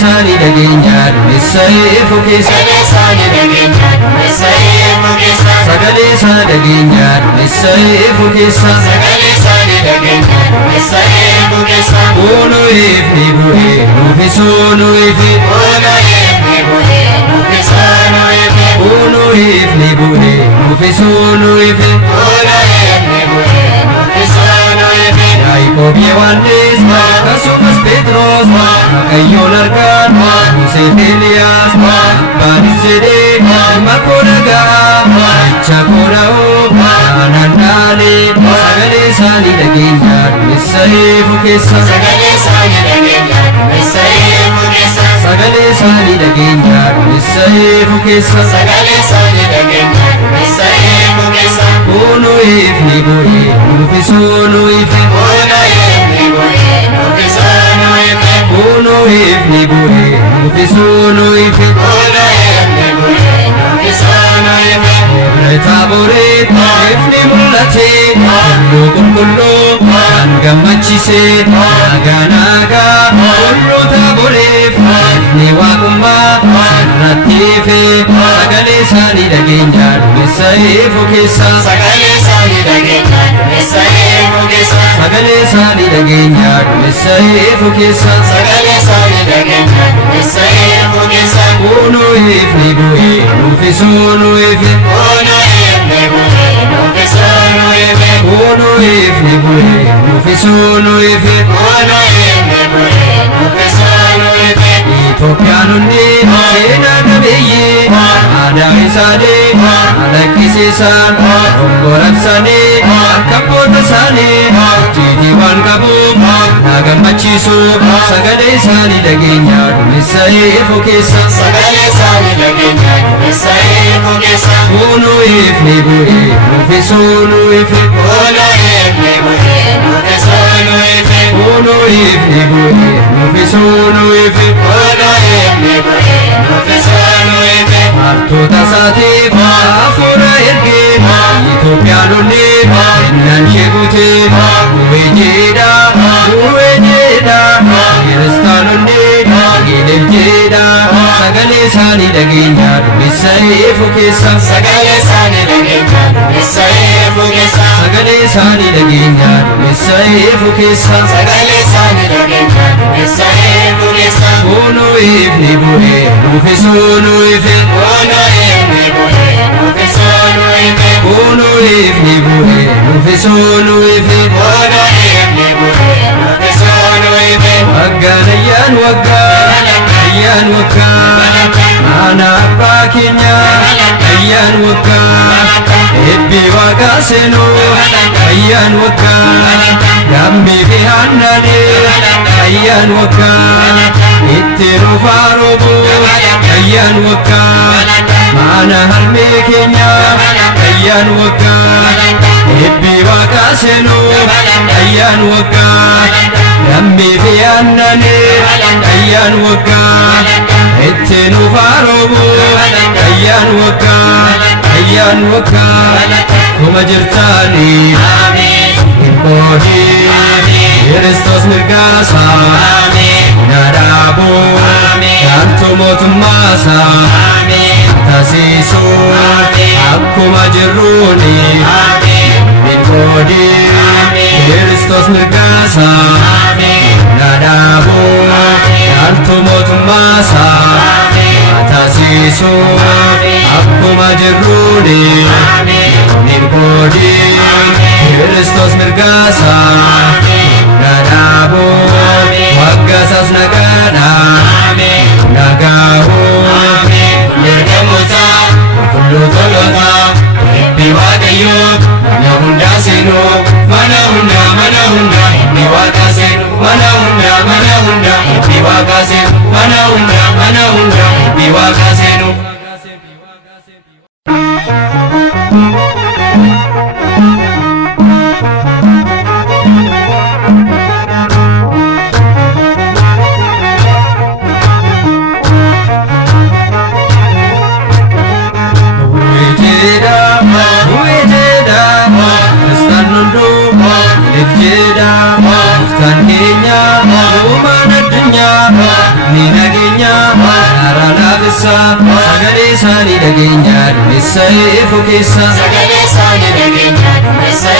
sani dagenya dumesaefu kesa Sagale sani dagenya dumesaefu kesa Sagale sani dagenya dumesaefu kesa Sagale sani dagenya dumesaefu kesa Uno ifni buhe nufisono ife Uno ifni buhe nufisono ife Uno ifni buhe nufisono ife Uno ifni buhe nufisono ife Yaikob Yohannes Kasumas Petros Kayon Arkan Yosef Elias Banis Jede Makonaga Chakorao Anandale Sagale sani dagenya dumesaefu kesa Sagale sani dagenya dumesaefu kesa Sagale sani dagenya dumesaefu kesa Sagale sani dagenya dumesaefu kesa Uno ifni buhe nufisono ife Uno ifni buhe nufisono ife Uno ifni buhe nufisono ife Uno ifni buhe nufisono ife Taboret ifni mulate kullu kan gammachise naga kullu taboref ifni waqumma sirratife sagale sani dagenya dumesaefu kesa Sagale sani dagenya dumesaefu kesa Sagale sani dagenya dumesaefu kesa Sagale sani dagenya dumesaefu kesa Uno ifni buhe nufisono ife Uno ifni buhe nufisono ife Uno ifni buhe nufisono ife Uno ifni buhe nufisono ife Itoophiyaanonni seenaa qabeeyyii aadaa isaanii alakkisiisan obborabsanii akka abboota isaanii jiitii waan qabuuf na gammachiisu sagalee isaanii dhageenya dumesaefu kesa Sagale sani dagenya dumesaefu kesa Uno ifni buhe nufisono ife Uno ifni buhe nufisono ife Uno ifni buhe nufisono ife Uno ifni buhe nufisono ife Artoota isaatiif hafuura ergee Itoophiyaanonni innan sheekutee bu'ee jedha kiristaanonni geelel jedha sagalee isaanii dhageenya dumesaefu kesa Sagale sani dagenya dumesaefu kesa Sagalee isaanii dhageenya dumesaefu kesa Sagale sani dagenya dumesaefu kesa Uno ifni buhe nufisono ife Uno ifni buhe nufisono ife Uno ifni buhe nufisono ife Uno ifni buhe nufisono ife Waggaan ayyaan waggaa Ana abbaa keenya ayyaan waggaa Ebbi waaqaa seenuu ayyaan waggaa Lammii fi aannanii ayyaan waggaa Itti rufaa roobuu ayyaan waggaa Mana harmee keenya ayyaan waggaa Ebbi waaqaa seenuu ayyaan waggaa Lammii fi aannanii ayyaan waggaa Itti rufaa roobuu ayyaan waggaa Kuma jirtaanii Hinkoodii Kiristoos mirgaasaa Nadhaabuu Yaantu mootummaasaa Tasiisuu Akkuma jirruuni Hinkoodii Kiristoos mirgaasaa Nadhaabuu Yaantu mootummaasaa Tasiisuu Akkuma jirruuni Hinkoodii Kiristoos mirgaasaa Nadhaabuu Waggasaas nagaadhaa Nagaahuu Mirgamuutaa Qulqulluu tolootaa Eebbi Waaqayyoo mana hundaa seenuu mana hundaa Eebbi Waaqaa seenuu mana hundaa Eebbi Waaqaa seenuu mana hundaa Eebbi Waaqaa seenuu Jedha, uftaan keenya uumaan addunyaa ni nageenya. duumessa fukeessa sagalee isaanii dhageenya duumessa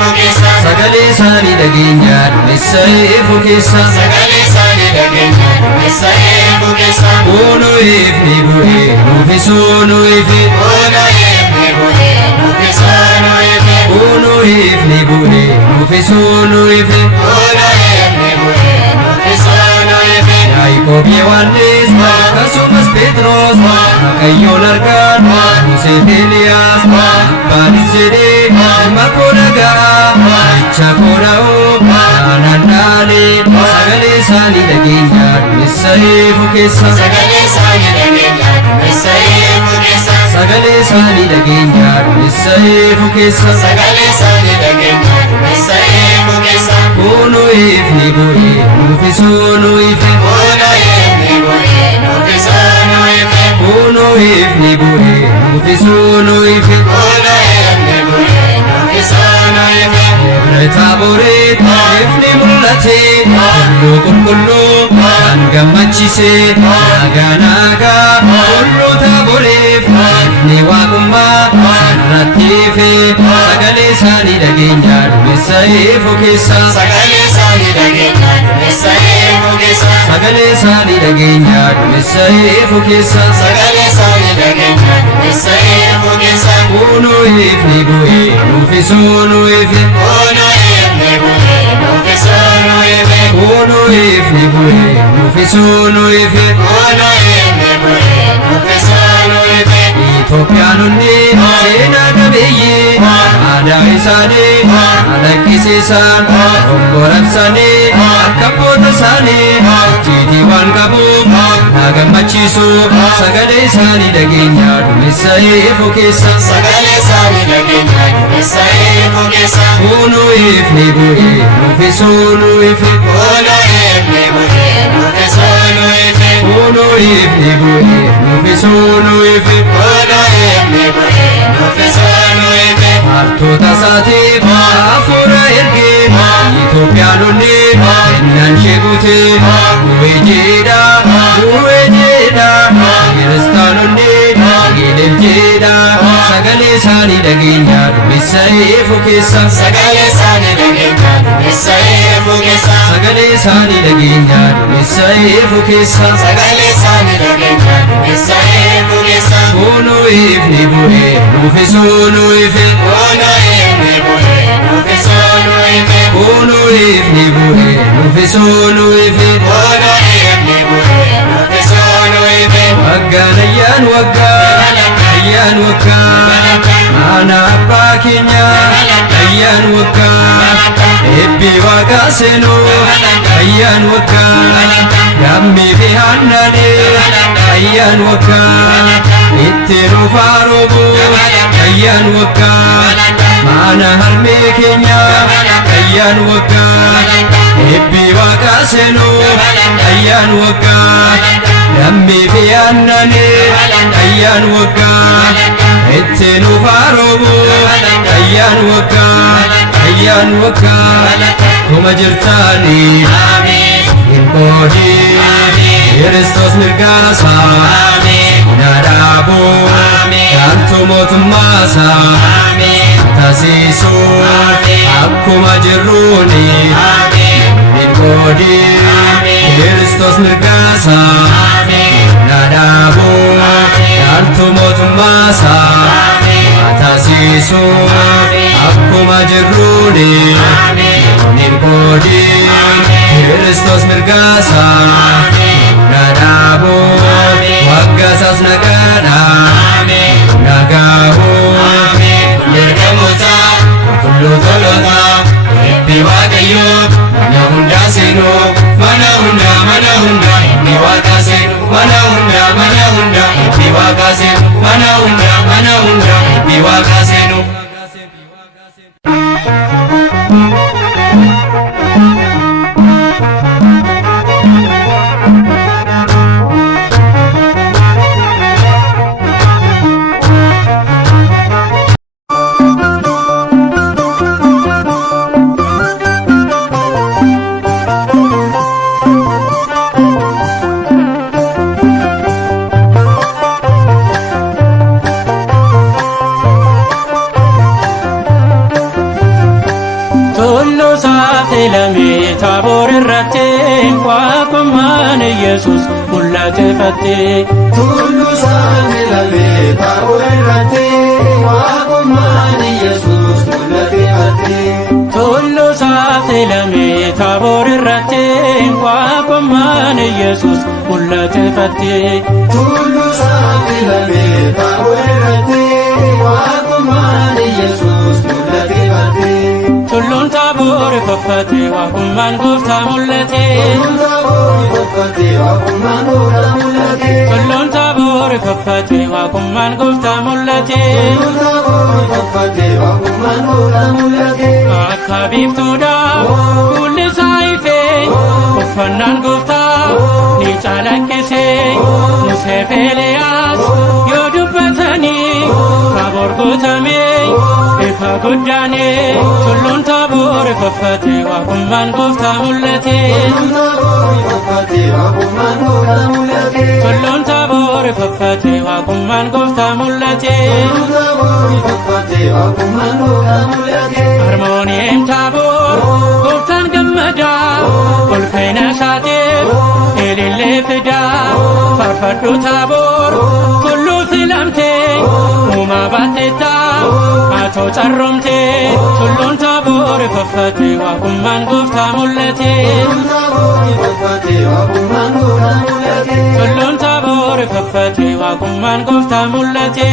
fukeessa sagalee isaanii dhageenya duumessa fukeessa sagalee isaanii dhageenya duumessa fukeessa Uno ifni bu'ee nuufisuu nu ife Uno ifni bu'ee nuufisuu nu ife Uno ifni bu'ee nuufisuu nu ife Uno ifni bu'ee nuufisuu nu ife Yaaqoob Yohannis akkasumas Phexros Waaqayyoon argan Museef Eeliyaas Abbaanis jedhee ilma koo dhaga'a jecha koo dha'oo aanan dhaalee sagalee isaanii dhageenya duumessa fukeessa sagalee isaanii dhageenya duumessa fukeessa sagalee isaanii dhageenya duumessa fukeessa sagalee isaanii dhageenya duumessa fukeessa Uno ifni bu'ee nuufisuu nu ife Uno ifni bu'ee nuufisuu nu ife Uno ifni bu'ee nuufisuu nu ife Uno ifni bu'ee nuufisuu nu ife Debre Taaboreet ifni mul'ate qulqulluu kan gammachiise nagaa nagaa tulluu Taaboreef ifni waaqummaa irratti ife sagalee isaanii dhageenya duumessa fukeessa sagalee isaanii dhageenya duumessa fukeessa sagalee isaanii dhageenya duumessa fukeessa sagalee isaanii dhageenya duumessa fukeessa Uno ifni bu'ee nuufisuu nu ife Uno ifni bu'ee nuufisuu nu ife Uno ifni bu'ee nuufisuu nu ife Uno ifni bu'ee nuufisuu nu ife Itoophiyaanonni seenaa qabeeyyii aadaa isaanii alaqqisiisan obborabsanii akka abboota isaanii icciitii waan qabuuf na gammachiisu sagalee isaanii dhageenya duumessa fukeessa sagalee isaanii dhageenya duumessa fukeessa Uno ifni bu'ee nuufisuu nu ife Uno ifni bu'ee nuufisuu nu ife Uno ifni bu'ee nuufisuu nu ife Uno ifni bu'ee nuufisuu nu ife Hartoota isaatiif hafuura ergee Itoophiyaanonni kennan ishee guutee bu'ee jedha kiristaanonni geedel jedha sagalee isaanii dhageenya duumessa fukeessa sagalee isaanii dhageenya duumessa fukeessa sagalee isaanii dhageenya duumessa fukeessa sagalee isaanii dhageenya duumessa fukeessa Uno ifni bu'ee nuufisuu nu ife Uno ifni bu'ee nuufisuu nu ife Uno ifni bu'ee nuufisuu nu ife Uno ifni bu'ee nuufisuu nu ife Waggaan ayyaan waggaa Mana abbaa keenya ayyaan waggaa Eebbi waaqaa seenuu ayyaan waggaa Gammii fi aannanii ayyaan waggaa Itti dhufaa roobuu ayyaan waggaa Mana harmee keenya ayyaan waggaa Eebbi waaqaa seenuu ayyaan waggaa Gammii fi aannanii ayyaan waggaa Itti dhufaa roobuu ayyaan waggaa Kuma jirtaanii hin qoodin Kiristoos mirgaasaa na dhaabuu Yaantu mootummaasaa taasisuu akkuma jirruuni hin qoodin Kiristoos mirgaasaa na dhaabuu Yaantu mootummaasaa taasisuu akkuma jirruuni hin qoodin Kiristoos mirgaasaa na dhaabuu waggaasaas nagaadhaa nagaahuu Ergamoota qulqulluu toloota eebbi waaqayyoo mana hundaa seenuu mana hundaa eebbi waaqaa seenuu mana hundaa eebbi waaqaa seenuu mana hundaa eebbi waaqaa seenuu saaxilamee Taaboor irratti waaqummaan Yesuus mul'ate fattee. Tulluu saaxilamee Taaboor irratti waaqummaan Yesuus mul'ate fattee. Tulluu saaxilamee Taaboor irratti waaqummaan Yesuus mul'ate fattee. Tulluu saaxilamee Taaboor irratti waaqummaan Yesuus mul'ate fattee. Tulluun Taaboor faffate waaqummaan Gooftaa mul'ate. Tulluun Taaboor faffate waaqummaan Gooftaa mul'ate. Akka biiftuudhaan fuulli isaa ifee uffannaan Gooftaa ni calaqqisee. Musee fi Eeliyaas yoo dubbatanii Taaboor gootamee ifa guddaanee. Tulluun Taaboor faffate waaqummaan Gooftaa mul'ate. Tulluun Taaboor faffate waaqummaan Gooftaa mul'ate. Harmooniin Taaboor Gooftaan gammadaa ulfina isaatiif ilillee fidaa. Faarfadhu Taaboor tulluu filamtee uumaa baatteettaa atoo carroomtee. Tulluun Taaboor faffate waaqummaan Gooftaa mul'ate. Tulluun Taaboor faffate waaqummaan Gooftaa mul'ate.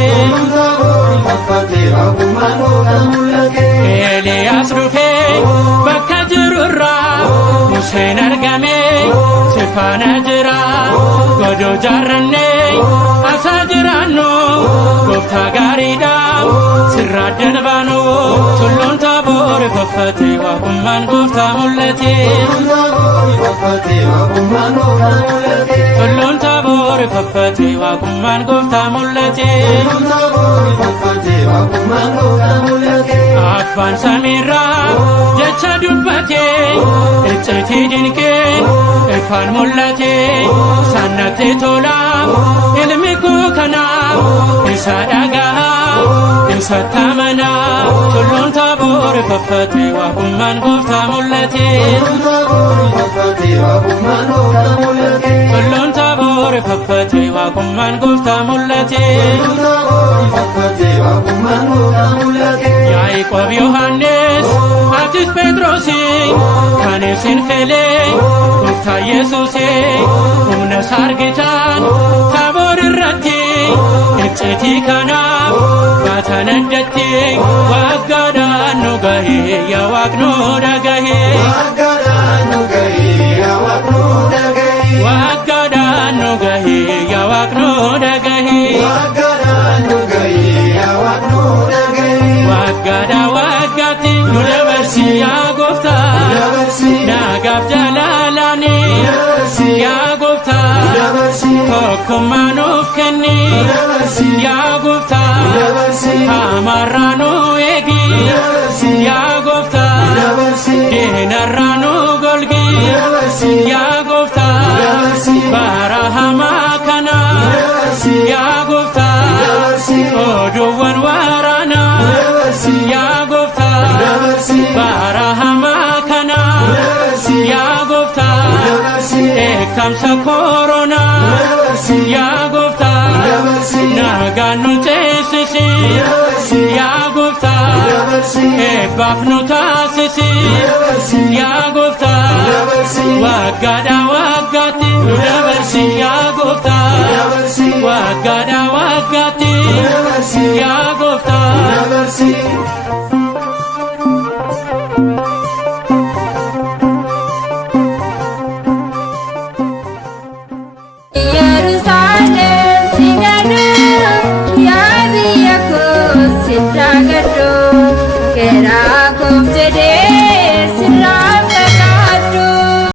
Eeliyaas dhufee bakka jirurraa Museen argamee si faana jira. Godoo jaarrannee asaa jiraannu Gooftaa gaariidha sirraa addan baanu. Tulluun Taaboor faffate waaqummaan Gooftaa mul'ate. Tulluun Taaboor faffate waaqummaan Gooftaa mul'ate. Abbaan samiirraa jecha dubbatee icciitii dinqeen ifaan mul'ate. Sannatti tolaa ilmi koo kanaa isa dhagahaa isatti amanaa. Tulluun Taaboor faffate waaqummaan Gooftaa mul'ate. Tulluun Taaboor faffate waaqummaan Gooftaa mul'ate. Yaaqoob Yohannis atis Phexrosi kan isin filee Gooftaa Yesuusee humna isaa argitan Taaboor irratti icciitii kanaaf baatan addatti. Waggaadhaan nu gahee yaa Waaqni dhagahee. Waggaadhaan nu gahee yaa Waaqni dhagahee. Waggaadhaa waggaatti nu dabarsi yaa Gooftaa. Naagaaf jaalalaani yaa Gooftaa. Tokkummaa nuuf kenni yaa Gooftaa. Hamarraa nu eegi yaa Gooftaa. Diinarraa nu golgi yaa Gooftaa. Bara hamaa kana yaa Gooftaa. Oduuwwan waraanaa yaa Gooftaa. Bara hamaa kana yaa Gooftaa. Dheekkamsa koronaa yaa Gooftaa. Nagaan nu ceesisi yaa Gooftaa. Eebbaaf nu taasisi yaa Gooftaa. Waggaadhaa waggaatti nu dabarsi yaa Gooftaa. Waggaadhaa waggaatti yaa Gooftaa. Yerusaalem sigadu yaa biyya koo sitti agadu keraa koof jedhee.